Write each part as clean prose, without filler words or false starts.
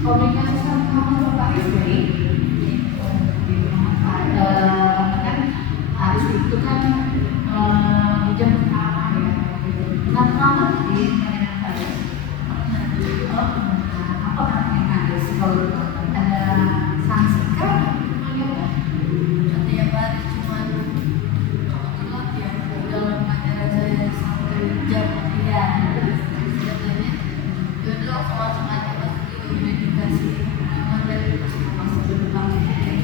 Komunikasi sama Pak Rizky kan Aris itu kan jam pertama ya, kenapa banget di Aris? Apa yang Aris kalau ada sanksi kan? Katanya Pak Aris cuma kebetulan ya dalam acara saya 1 jam Ya, katanya yaudah langsung masuk aja Mas, udah dikasih nomor dan masuk ke depan.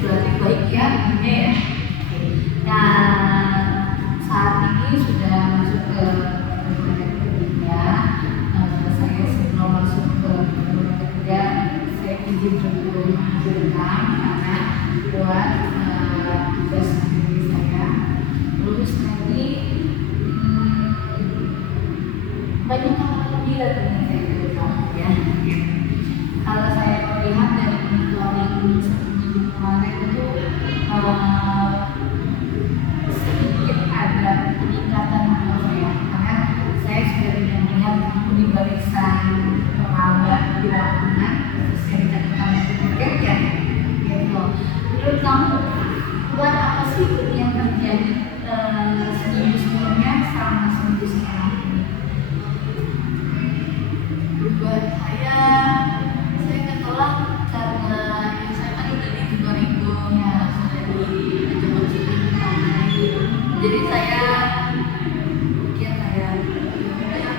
berarti baik ya ini ya. Nah, saat ini sudah masuk ke pertanyaan ketiga. Saya sebelum masuk ke pertanyaan ketiga, saya izin dulu mengajarkan karena buat tugas diri saya. Terus tadi banyak hal lebih lagi yang saya kerjakan ya. Kalau saya melihat dari monitoring seminggu kemarin itu sedikit ada peningkatan menurut saya, karena saya sudah tidak melihat di barisan pengawas di lapangan saya dikatakan bekerja gitu. Menurut kamu buat apa sih yang terjadi seminggu sebelumnya sama seminggu sekarang ini? Buat saya ketelah karena ya saya kan udah di tutoring ya, sudah diajak konseling pertama kali. Jadi saya pikir kayak ya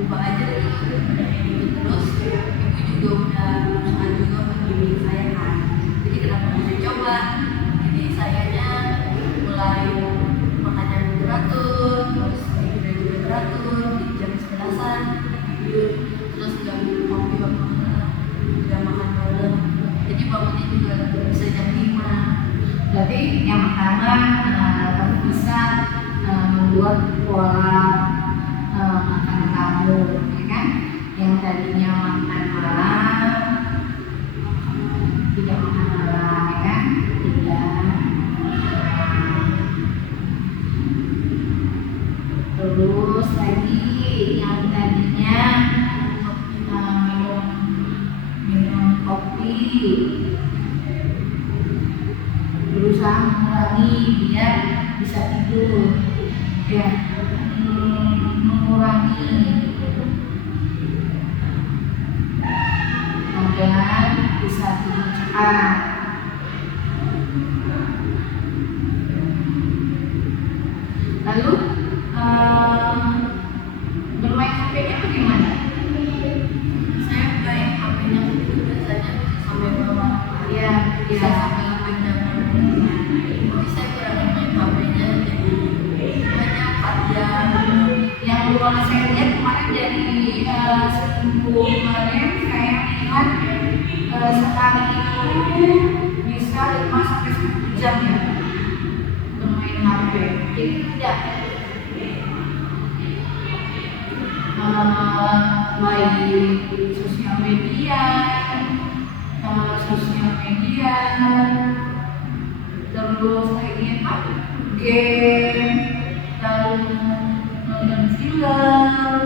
ubah aja daripada kayak gitu terus. Ibu juga udah berusaha juga membimbing saya kan. Jadi kenapa nggak saya coba? Jadi sayanya mulai makannya teratur, terus tidurnya juga teratur di jam 11-an tidur, terus nggak minum kopi waktu malam, nggak makan malam, jadi bangunnya juga bisa jam 5. Berarti yang pertama kamu bisa membuat pola makan kamu, ya kan? Yang tadinya makan malam tidak makan malam, ya kan? Tidak. Terus lagi yang tadinya minum kopi, berusaha mengurangi biar bisa tidur ya, mengurangi agar bisa tidur cepat. Lalu bermain HP-nya bagaimana? Saya main HP-nya itu biasanya sampai bawah, Ya, bisa sampai 8 jam. Jadi saya kurangin main HP-nya, jadi hanya 4 jam. yang luar saya lihat kemarin dari seminggu kemarin saya lihat sekali itu bisa 5 sampai 10 jam ya bermain HP. Jadi tidak baik sosial media, terus lagi apa? Game, lalu nonton film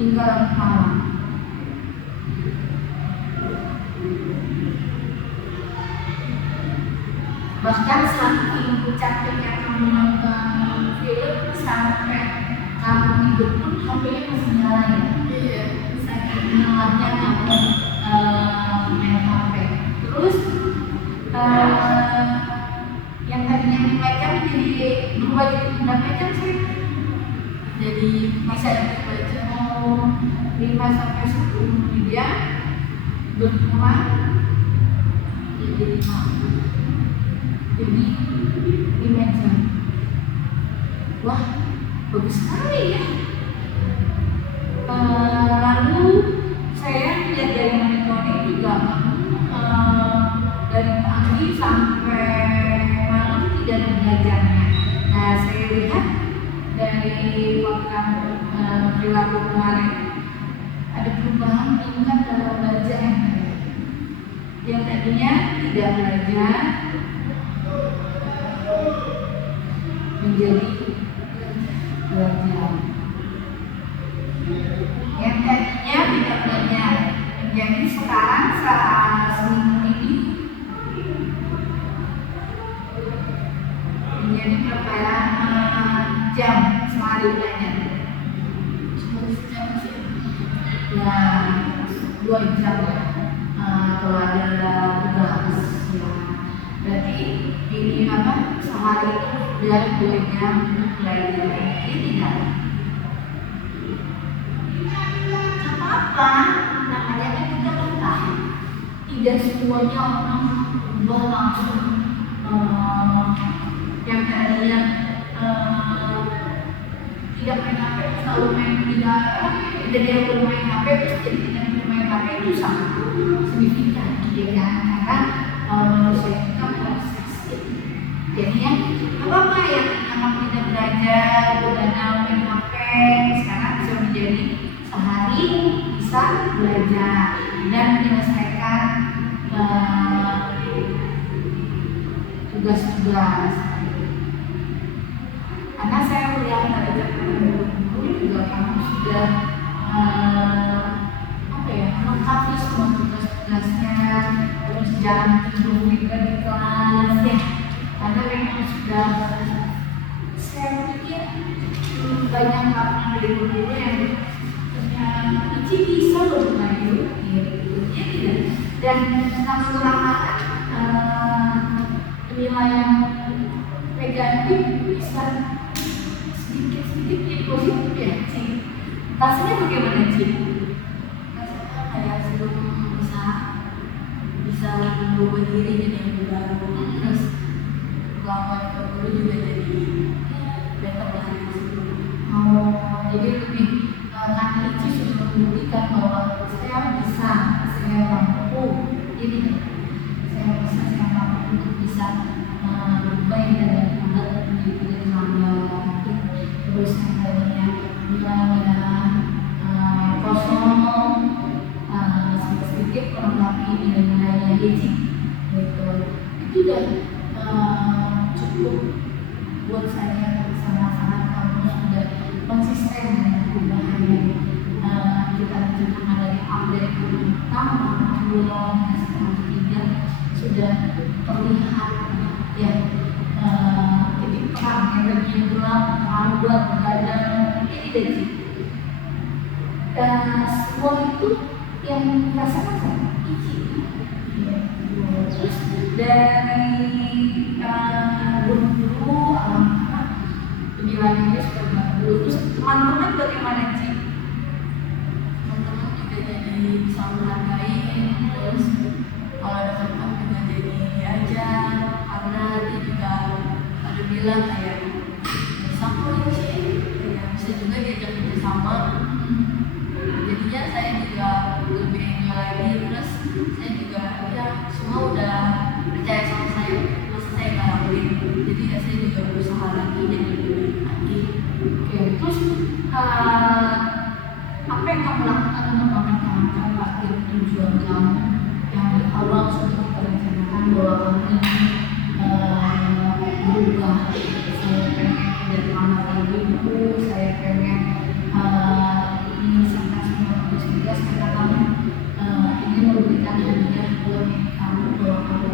hingga malam. Bahkan saking capeknya kamu nonton film sampai kamu tidur pun HP-nya masih nyala ya. Iya. Saking nyamannya kamu main HP. Terus yang tadinya 5 jam jadi berubah jadi berapa jam sih? Jadi bisa dibaca 5 sampai 10 jam berkurang jadi 5. jadi 5 jam. Wah, bagus sekali ya. Lalu saya lihat dari monitoring juga dari pagi sampai malam tidak ada belajarnya. Nah, saya lihat dari program perilaku kemarin ada perubahan tingkat dalam belajar yang tadinya tidak belajar menjadi belajar. Yang tadinya tidak belajar menjadi sehari belajar? Ya 2 jam ya. Kalau ada tugas ya. Berarti ini apa? Sehari itu biar 2 jam belajar. Ini tidak apa-apa. Namanya kan kita bertahan. Tidak semuanya orang berubah langsung. Yang tadinya tidak main HP selalu main tidak dia bermain HP terus jadi tidak bermain HP itu sangat signifikan ya kan, karena manusia itu kan proses jadi ya apa yang kamu tidak belajar udah main HP sekarang bisa menjadi sehari bisa belajar dan menyelesaikan tugas-tugas. Karena saya melihat pada zaman dulu juga kamu sudah melengkapi semua tugas-tugasnya, terus jangan tidur juga di kelas ya. Karena memang sudah saya pikir banyak orang dari dulu yang Ici bisa loh maju gitu ya tidak. Dan lama-lama nilai yang negatif bisa sedikit jadi positif ya sih. Rasanya bagaimana sih? Rasanya kayak sebelum bisa berubah diri jadi yang baru, terus lawan dulu juga jadi better lah yang sebelumnya. Jadi lebih karena Ici sudah membuktikan bahwa saya bisa, saya mampu ini saya mampu untuk bisa berubah dari bulat menjadi lambat. Terus yang tadinya nilainya kosong sedikit melengkapi nilai-nilainya Ici gitu. Itu udah cukup buat saya sangat-sangat kamu sudah konsisten dengan perubahannya. Kita terjemah dari update pertama, kedua, ketiga sudah terlihat ya titik terang yang tadinya gelap, buat begadang ini jadi semua itu yang dirasakan saya Ici. Terus dari guru alhamdulillah penilaiannya sudah bagus. Terus teman-teman bagaimana sih? Teman-teman juga jadi bisa menghargai, terus kalau ada teman juga jadi diajar karena dia juga ada bilang kayak bisa kok Ici, kayak bisa juga diajak kerjasama. Jadinya saya juga lebih enjoy lagi, terus saya juga ya semua udah percaya sama saya, masa saya nggak lakuin, jadi ya saya juga berusaha lagi dan lebih baik lagi. Oke, terus apa yang kamu lakukan untuk mencapai tujuan kamu yang di awal sudah kita rencanakan bahwa kamu ingin berubah? Saya pengen dari kamar ibu, saya pengen menyelesaikan semua tugas karena kamu ingin memberikan hadiah buat kamu bahwa kamu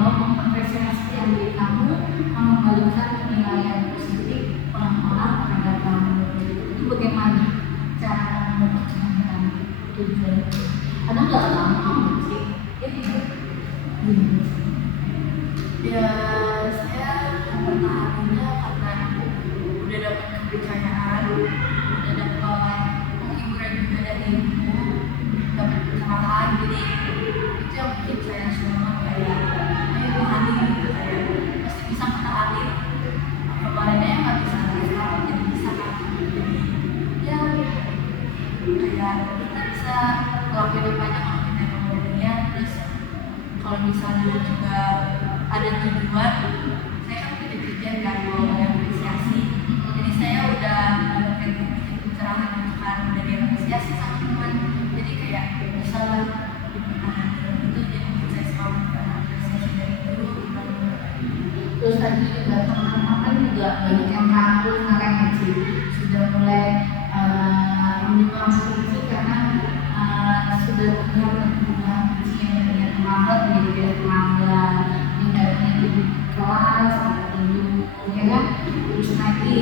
mau mengapresiasi yang diri kamu, mengembalikan penilaian positif orang-orang terhadap kamu. Itu bagaimana cara kamu mempertahankan tujuan itu? Karena nggak gampang sih, ya tidak. Ya saya mempertahankannya karena udah dapat kepercayaan, udah dapat penghiburan juga dari ibu, dapat pencerahan, jadi itu yang bikin saya semangat kayak ayo hari gitu, kayak pasti bisa mengalami kemarinnya nggak bisa, sekarang jadi bisa kan, jadi ya kayak kita bisa ngelakuin apa aja kalau kita mau dunia. Terus kalau misalnya juga ada tujuan, saya kan kerja kan mau apresiasi, jadi saya udah mendapatkan pencerahan dari apresiasi sama teman, jadi kayak bisa lah dipertahankan itu, jadi saya selalu apresiasi dari guru. Terus tadi juga teman-teman juga banyak yang rangkul sekarang Ici sudah mulai menyukai Ici karena sudah terlihat perubahan Ici yang tadinya terlambat menjadi terlambat, yang tadinya di kelas tidur, ya kan? Terus nanti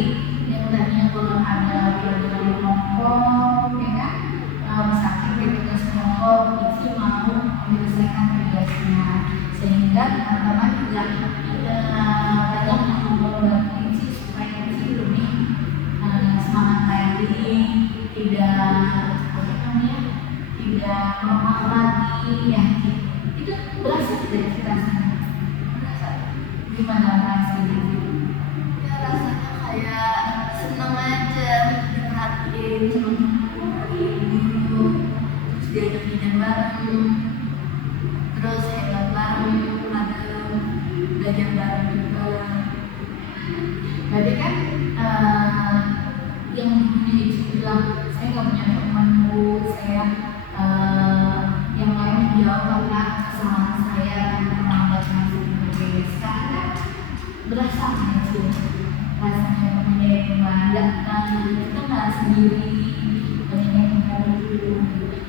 apa namanya, tidak normal lagi ya. Itu berasa tidak sih rasanya? Berasa. Gimana rasanya? Ya rasanya kayak seneng aja diperhatiin sama guru, terus diajak jajan bareng, terus hangout bareng, belajar bareng juga. Berarti kan yang punya bilang saya nggak punya teman bu, saya yang lain jauh karena kesalahan saya terlambat masuk ke sekarang kan berasa nggak sih rasanya punya teman, kita nggak sendiri, banyak yang membantu.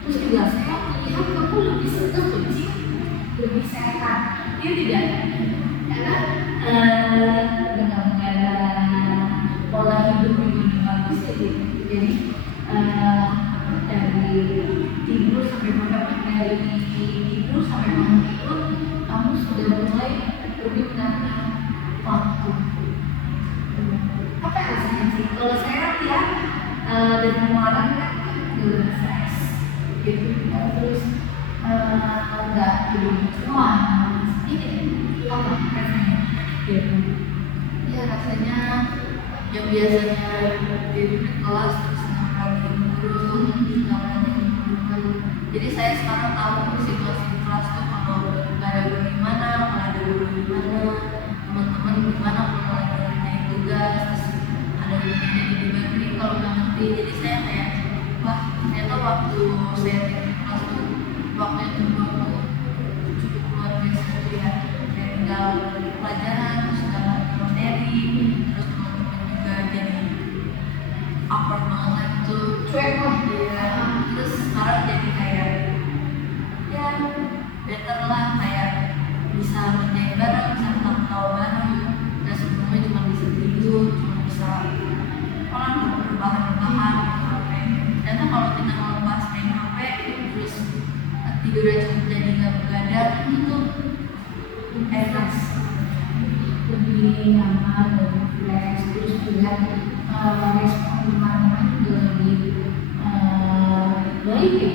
Terus juga saya melihat kamu lebih seger tuh sih, lebih sehat, dia tidak karena dengan ada pola hidup yang lebih bagus ya gitu. Jadi dari tidur sampai makan, dari tidur sampai bangun itu kamu sudah mulai lebih mengenal waktu. Apa rasanya sih? Kalau saya lihat dari pengeluaran kan stres gitu, terus nggak jadi cemas. Ini apa rasanya? Gitu. Ya rasanya yang biasanya di kelas terus nggak guru, jadi saya sekarang tahu situasi di kelas tuh kalau nggak ada guru gimana, kalau ada guru gimana, teman-teman gimana kalau lagi ngerjain tugas, terus ada gurunya juga nih kalau nggak ngerti. Jadi saya kayak wah ternyata waktu saya di kelas tuh waktu itu cukup luar biasa ya. Saya tinggal pelajaran, terus segala materi, terus teman-teman juga jadi awkward banget itu, Cuek lah. ya. Terus sekarang jadi kayak ya better lah, kayak bisa ngerjain bareng, bisa ketawa bareng. Dan sebelumnya cuma bisa tidur, cuma bisa orang berbahan-bahan HP. Dan tuh kalau kita ngelepas main HP terus tidurnya cuma jadi nggak begadang, itu enak. Lebih nyaman, lebih fresh, terus juga respon teman-teman juga lebih baik ya.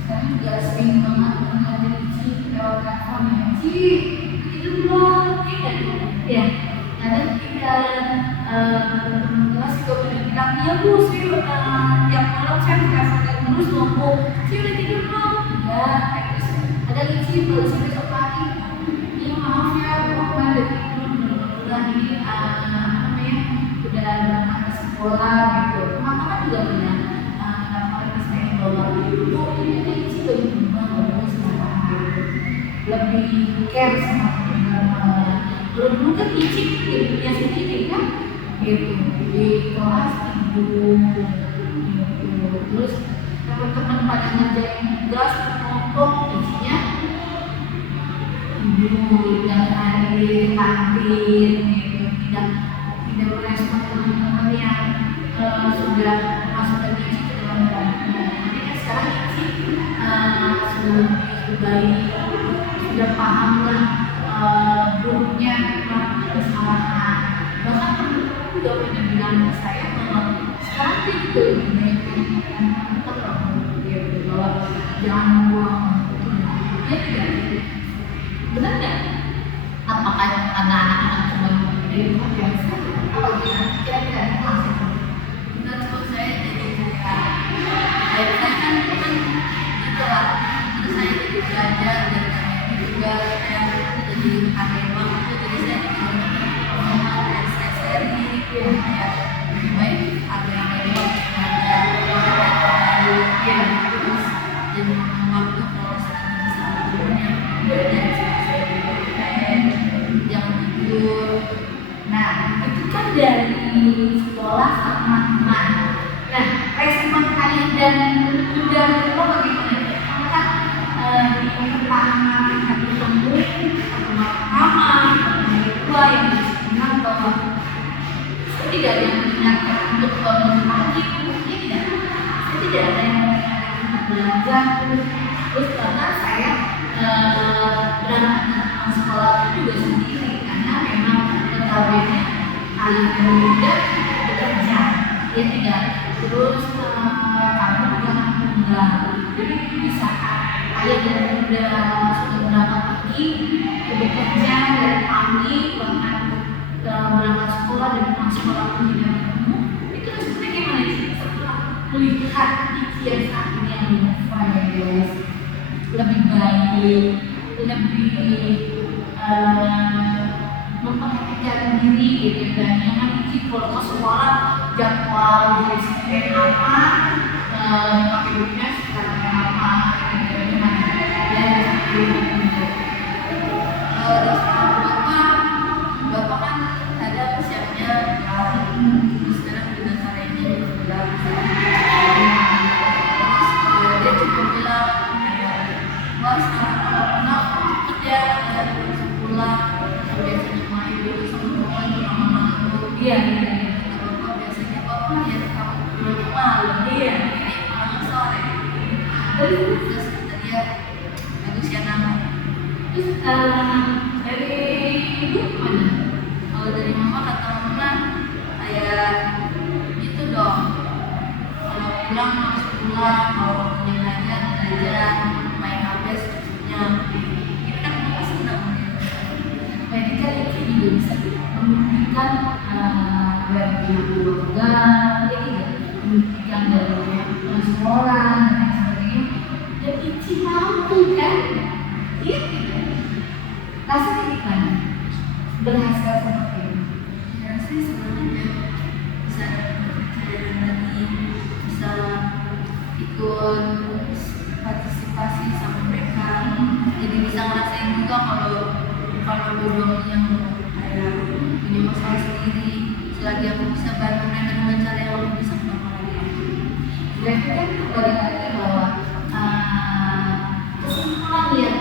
Sekarang juga sering banget mengajar Ci lewat platform ya. Ci, itu belum, ya. Kadang kita teman kelas juga udah bilang, iya bu, saya tiap malam saya telepon terus ngomong, Ci udah tidur belum? Ya, terus ada Ci baru sampai besok pagi. Iya maaf ya, aku kemarin udah tidur, udah ini namanya udah berangkat ke sekolah gitu. Teman-teman juga punya kualitas yang bawa. Oh ini sih lebih berubah, lebih sekarang gitu. Lebih care sama teman-teman. Kalau dulu kan licik di dunia sendiri kan, gitu. Di kelas tidur, gitu. Terus teman-teman pada ngerjain tugas kelompok isinya tidur, dan hadir, kantin, gitu. Tidak merespon teman-teman yang sudah masuk ke ICI ke dalam kelompok. Jadi kan sekarang ICI sudah lebih baik, sudah paham lah buruknya melakukan kesalahan. Bahkan teman-teman juga pernah bilang ke saya bahwa sekarang dia juga lebih banyak yang gitu, bahwa jangan membuang waktu. Dia tidak benar nggak? Apakah karena anak-anak cuma dari rumah biasa? Apa kira-kira masih? Menurut saya jadi kayak saya kan gitu lah, terus saya jadi belajar dan ini juga saya jadi akhir banget tuh, jadi saya jadi saya seri kayak lebih baik ada yang dari belajar ya, terus jadi waktu kalau saya bisa gurunya belajar jangan tidur. Nah, itu kan dari sekolah sama teman. Nah, respon kalian dan juga lo bagaimana? Apakah di pertama kita bertemu pertama kedua yang disebutkan bahwa saya tidak ada yang mengingatkan untuk bangun pagi, mungkin tidak. Saya tidak ada yang mengingatkan untuk belajar. Terus karena saya berangkat ke sekolah juga sendiri karena memang notabene ayah dan bunda bekerja, dia tidak. Terus yang sudah berangkat pagi bekerja dari pagi bahkan berangkat sekolah dan pulang sekolah pun tidak ketemu, itu sebenarnya gimana sih setelah melihat yang saat ini yang guys, lebih baik, lebih memperhatikan diri gitu, dan jangan izin kalau ke sekolah jadwal dari Senin apa pakai duitnya sekarang apa gimana ya bapak kan kadang siapnya sekarang juga caranya bilang terus dia juga bilang wah sekarang kalau kerja dan pulang biasanya main dulu sama teman lama-lama iya bapak biasanya bapak ya kamu pulang malam iya ini malam sore terus kata dia bagus ya nama terus dari ibu mana? kalau dari mama kata mama kayak gitu dong kalau pulang langsung pulang kalau punya belajar main HP secukupnya ini kan mama senang Berarti kan itu juga bisa membuktikan dari pihak keluarga, ya tidak membuktikan dari pihak sekolah dan lain sebagainya. Dan Ici mampu kan? Iya tidak? Rasanya gimana? Berhasil seperti ini. ya sih sebenarnya bisa percaya lagi bisa ikut partisipasi sama mereka jadi bisa ngerasain juga kalau bodoh yang kayak punya masalah sendiri selagi aku bisa bantu mereka dengan cara yang aku bisa kenapa lagi Berarti kan kembali lagi bahwa kesimpulan yang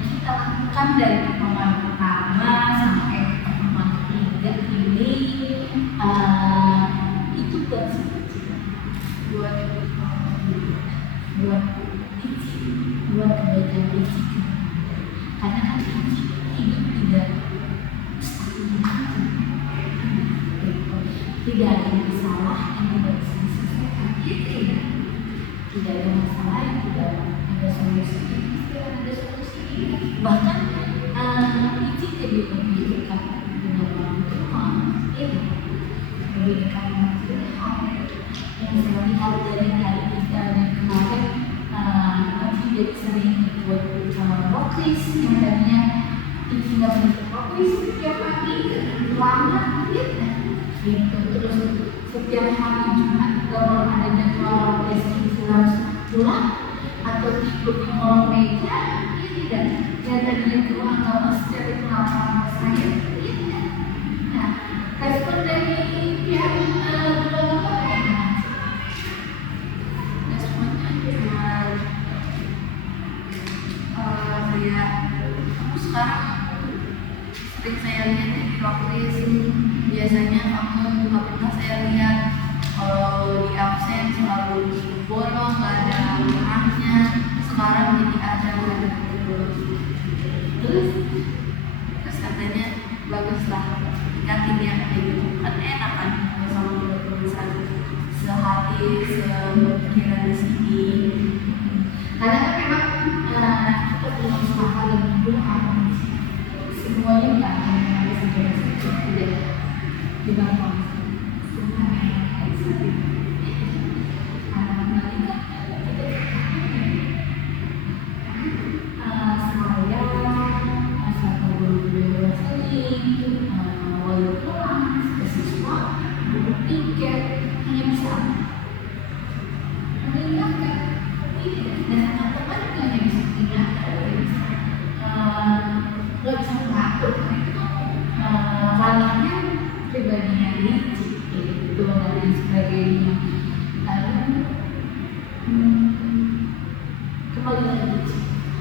kita lakukan dari pertemuan pertama sampai pertemuan ketiga ini itu buat siapa? buat Buat Ici, buat kebaikan Ici. Karena kan Ici hidup tidak tidak ada masalah yang tidak bisa diselesaikan. Tidak ada masalah yang tidak ada solusi. Ada solusi. Bahkan Ici jadi lebih dekat dengan orang tua. Lebih dekat dengan Tuhan. Yang saya lihat dari hari kita dan kemarin Ici jadi sering ikut rokris yang tadinya Ici nggak pernah rokris setiap pagi lama gitu. Terus setiap hari Jumat kalau ada jadwal Ici harus pulang atau tidur di kolong meja tidak yang tadinya itu agama sejak itu apa saya tidak. Nah respon dari pihak responnya cuma kayak aku sekarang sering saya lihat di roklis biasanya kamu nggak pernah saya lihat kalau di absen selalu bolong nggak ada orangnya sekarang jadi ada terus katanya baguslah tingkatin ya kayak gitu kan enak kan sama teman-teman sehati sepemikiran di sini karena kan memang kita punya usaha dan doa semuanya nggak hanya segera saja tidak dibangun ranahnya pribadinya Ici gitu dan lain sebagainya. Lalu kembali lagi Ici,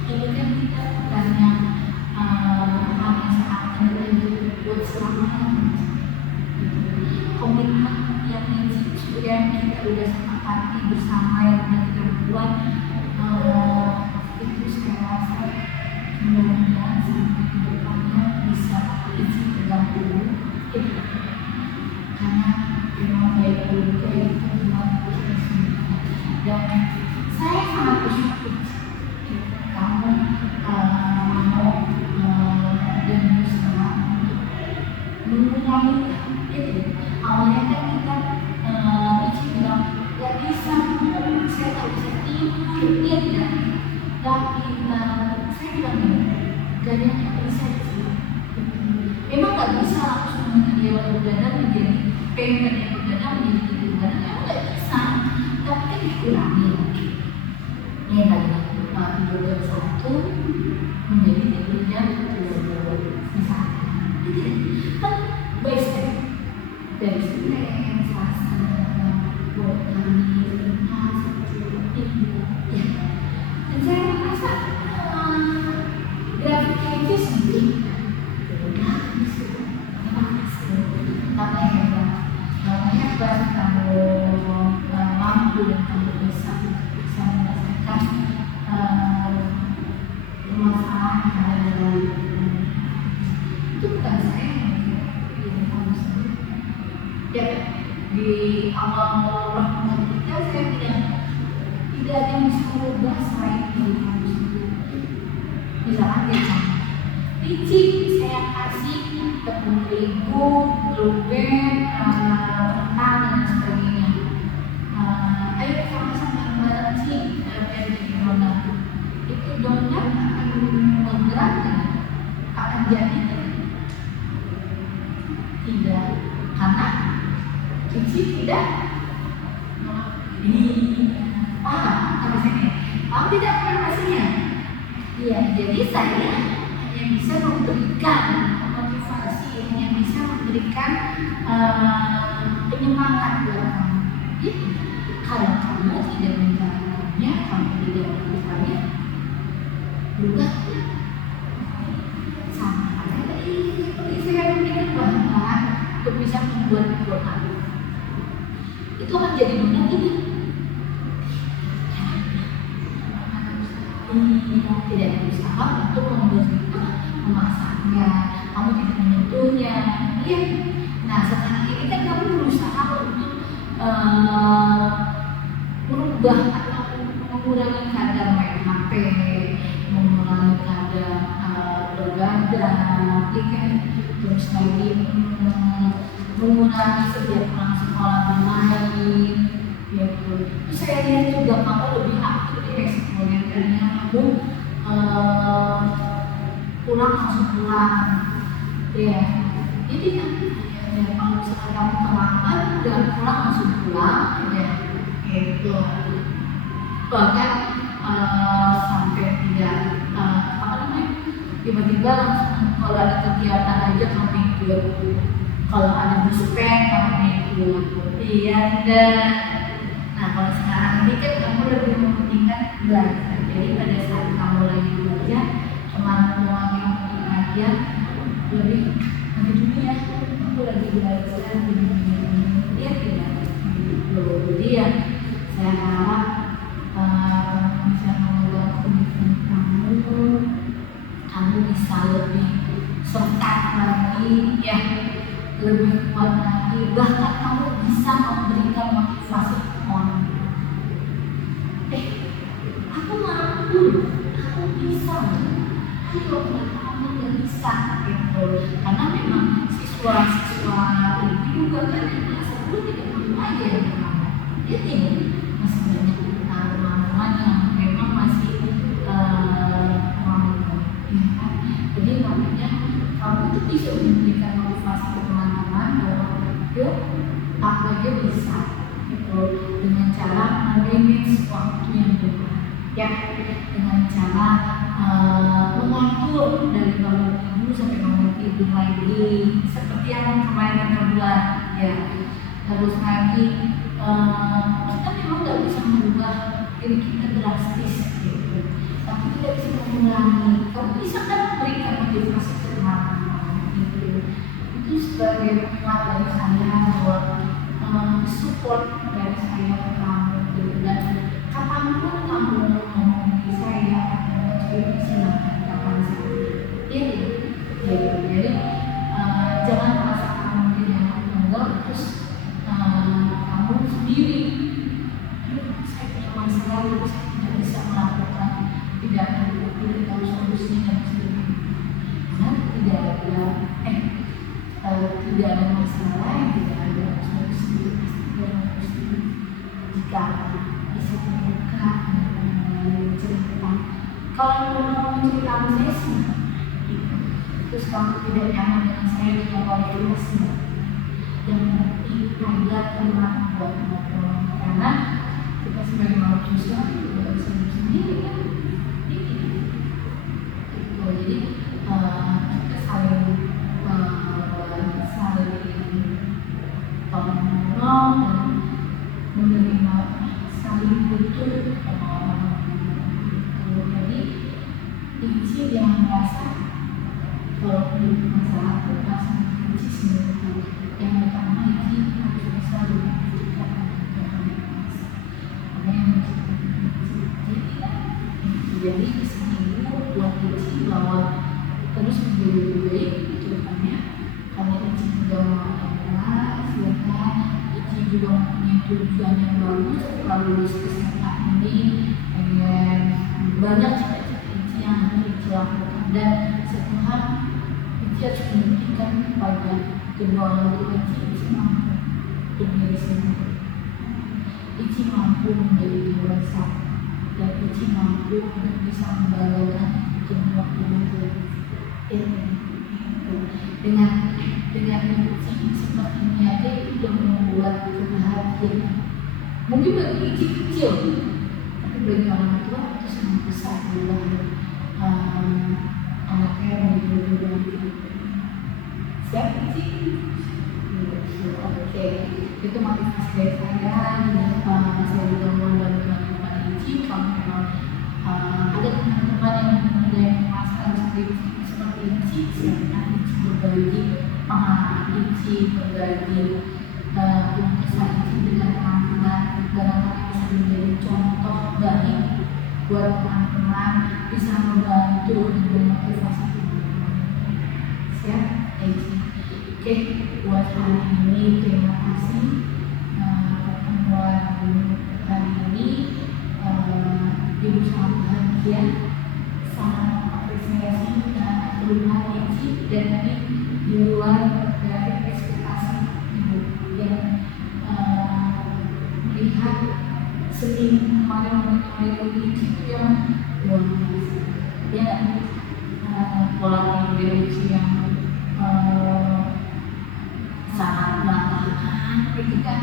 ini kan kita bukannya hal yang sangat penting buat selamanya. Komitmen yang Ici yang kita udah sepakati bersama yang udah kita buat itu saya rasa mudah-mudahan sampai ke depannya bisa Ici pegang dulu karena memang baik dulu kayak itu dan saya sangat bersyukur kamu bedanya nggak bisa sih. Memang nggak bisa langsung ideal begadang menjadi pengen yang begadang menjadi tidak begadang, memang nggak bisa, tapi kan dikurangi. Ini tadi tidur jam 1 menjadi tidur jam 12 misalnya. Kan by step dari Senin, Selasa, buat kami Sabtu, Minggu, ya. Dan saya merasa grafiknya itu sendiri. Hebat kamu mampu dan kamu bisa menyelesaikan permasalahan yang ada dalam itu. Bukan saya yang kamu sendiri. Ya, di awal rahmat kita saya tidak ada yang bisa merubah selain diri kamu sendiri. Misalkan dia sama biji saya kasih tepung terigu, blueberry, kentang dan sebagainya. Ayo sama-sama bareng sih biar jadi donat. Itu donat akan bergerak, akan jadi tidak, karena biji tidak paham sini. Paham tidak informasinya? Iya, jadi saya hanya bisa memberikan motivasi, hanya bisa memberikan penyemangat buat kamu. Jadi kalau kamu tidak menjalankannya, kamu tidak melakukannya, berubah sama aja. Seperti saya memikir bahwa untuk bisa membuat donat itu akan jadi donat ini. Tidak ada usaha untuk memasaknya, kamu tidak menyentuhnya, ya. Nah sekarang ini kan kamu berusaha untuk merubah atau mengurangi kadar main HP, mengurangi kadar begadang, terus lagi mengurangi setiap pulang sekolah bermain, gitu. Terus saya lihat juga kamu lebih aktif di Facebook yang tadinya kamu pulang langsung pulang, ya. Jadi kan kalau misalkan kamu terlambat dan pulang langsung pulang, ya, gitu. Bahkan sampai tidak tiba-tiba langsung kalau ada kegiatan aja kamu ikut, kalau ada buspek kamu ikut, iya enggak. Nah kalau sekarang ini kan kamu lebih mementingkan belajar. Jadi pada saat kamu lagi belajar, teman-teman yang aja lebih dulu ya, aku lagi belajar dia tidak gitu. Jadi ya saya harap bisa mengubah komitmen kamu bisa lebih sekat lagi, ya, lebih kuat lagi, bahkan kamu bisa memberikan motivasi orang. Aku mampu, aku bisa, ayo kamu nggak bisa, gitu. Karena memang siswa-siswa itu juga kan yang kelas 10 tidak perlu aja yang kamu. Jadi masih banyak teman-teman yang memang masih jadi makanya kamu tuh bisa memberikan motivasi ke teman-teman bahwa yuk aku aja bisa, gitu, dengan cara manage waktu yang benar, ya, dengan cara mengatur dari bangun tidur sampai bangun tidur lagi seperti yang kemarin kita buat, ya. Terus lagi kita memang nggak bisa merubah diri kita drastis, gitu, tapi kita bisa mengurangi. Kamu bisa kan memberikan motivasi ke teman-teman, gitu. Itu sebagai penguat dari saya bahwa support dari saya ke kamu, gitu. Dan kapanpun kamu ngomong di saya atau silakan kapan saja, ya, gitu. Jadi jangan merasa kamu tidak menganggap terus kamu sendiri. Saya punya masalah, saya tidak bisa melakukan, tidak tahu solusinya dan sebagainya. Karena tidak ada masalah yang tidak ada solusi. Jika bisa terbuka cerita, kalau mau cerita saya sih terus kamu tidak nyaman dengan saya di komunikasi, yang penting ada teman buat ngobrol, karena kita sebagai manusia sosial juga bisa sendiri kan. Jadi kita saling tolong dan menerima, saling butuh sama orang. Jadi Ici jangan merasa kalau punya masalah itu merasa Ici sendiri. Yang pertama Ici harus bisa menunjukkan apa yang jadi kesini dulu buat Ici bahwa terus menjadi lebih baik ke depannya. Kalau Ici juga mau ada, silakan. Ici juga mempunyai tujuan yang bagus setelah lulus SMA ini, pengen banyak cita-cita Ici yang harus Ici lakukan, dan setelah Ici harus membuktikan kepada kedua orang tua Ici mampu berdiri sendiri, Ici mampu menjadi dewasa, dan Ici mampu untuk bisa membanggakan kedua orang tua dengan Ici seperti ini aja itu sudah membuat kebahagiaan. Mungkin bagi Ici kecil, tapi bagi orang tua itu sangat besar bila anaknya menjadi dewasa. Siap Ici? Oke, itu motivasi dari saya. Saya juga mau teman-teman Ici, kalau memang ada teman-teman yang mempunyai masalah seperti Ici, silakan Ici berbagi pengalaman Ici, berbagi kesan Ici dengan teman-teman, barangkali bisa menjadi contoh baik buat teman-teman, bisa membantu dan memotivasi teman-teman. Siap Ici? Oke, buat hari ini terima kasih pertemuan hari ini. Ibu sangat bahagia, sangat apresiasi dan perubahan Ici, dan tadi di luar dari ekspektasi Ibu yang melihat seni kemarin Ici itu yang luar biasa. Ya, pola Ici yang sangat berantakan, itu kan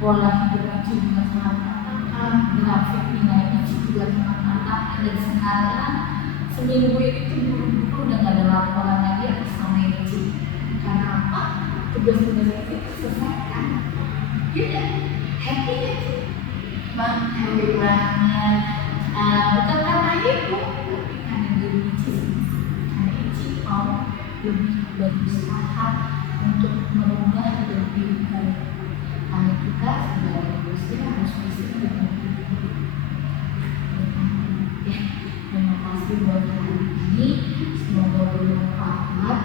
pola hidup Ici juga sangat berantakan, grafik nilai Ici juga sangat berantakan, dan sekarang seminggu ini tuh buru-buru udah gak ada laporan lagi atas nama Ici. Karena apa? Tugas-tugas itu selesaikan. Iya, happy ya sih? Bang, happy banget. Bukan karena Ibu, tapi karena diri Ici. Karena Ici mau lebih berusaha untuk merubah lebih baik. Karena kita sebagai manusia harus bisa dengan ya. Terima kasih buat hari ini, semoga bermanfaat.